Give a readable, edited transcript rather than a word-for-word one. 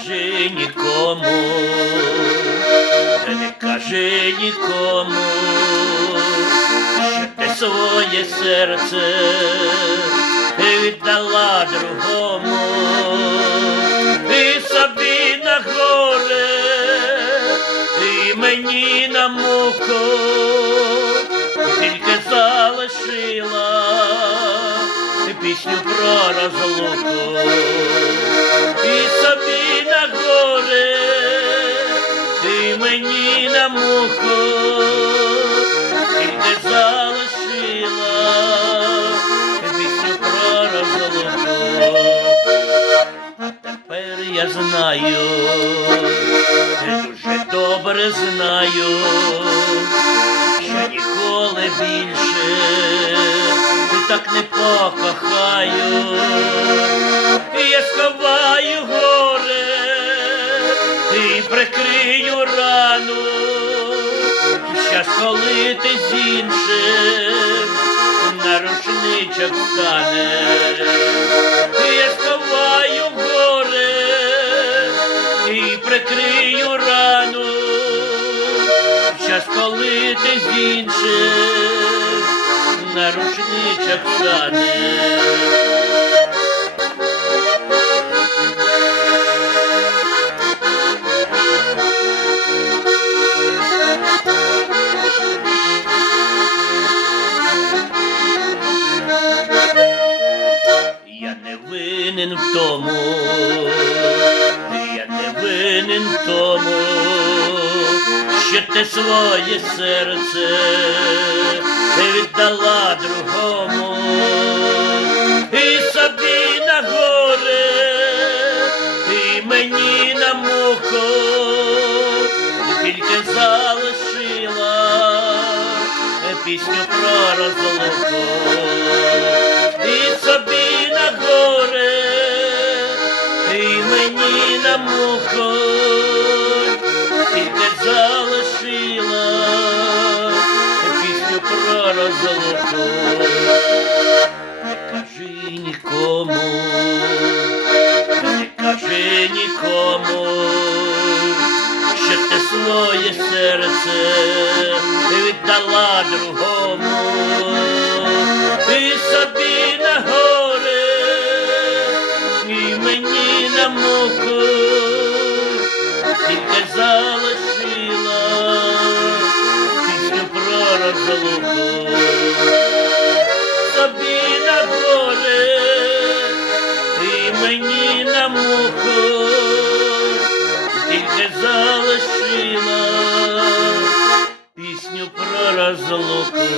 кажи нікому, не кажи нікому, що ти своє серце віддала другому, і собі на горе, і мені на муку, тільки залишила пісню про розлуку. І собі на горе, і мені на муку, тільки залишила пісню про розлуку. А тепер я знаю, дуже добре знаю, що ніколи більше так не покохаю. Я сховаю горе і прикрию рану, щас коли ти з іншим на рушничок станеш. Я сховаю горе і прикрию рану, щас коли ти з іншим на рушничок станеш. Я не винен в тому, я не винен в тому, що ти своє серце віддала другому, і собі на горе, і мені на муку, тільки залишила пісню про розлуку. І собі на горе, і мені на муку, тільки залишила пісню про розлуку. Не кажи нікому, не кажи нікому, що ти своє серце віддала другому, і собі на горе, і мені на муку, тільки залишила пісню про розлуку. Собі на горе, і мені на муку, тільки залишила пісню про розлуку.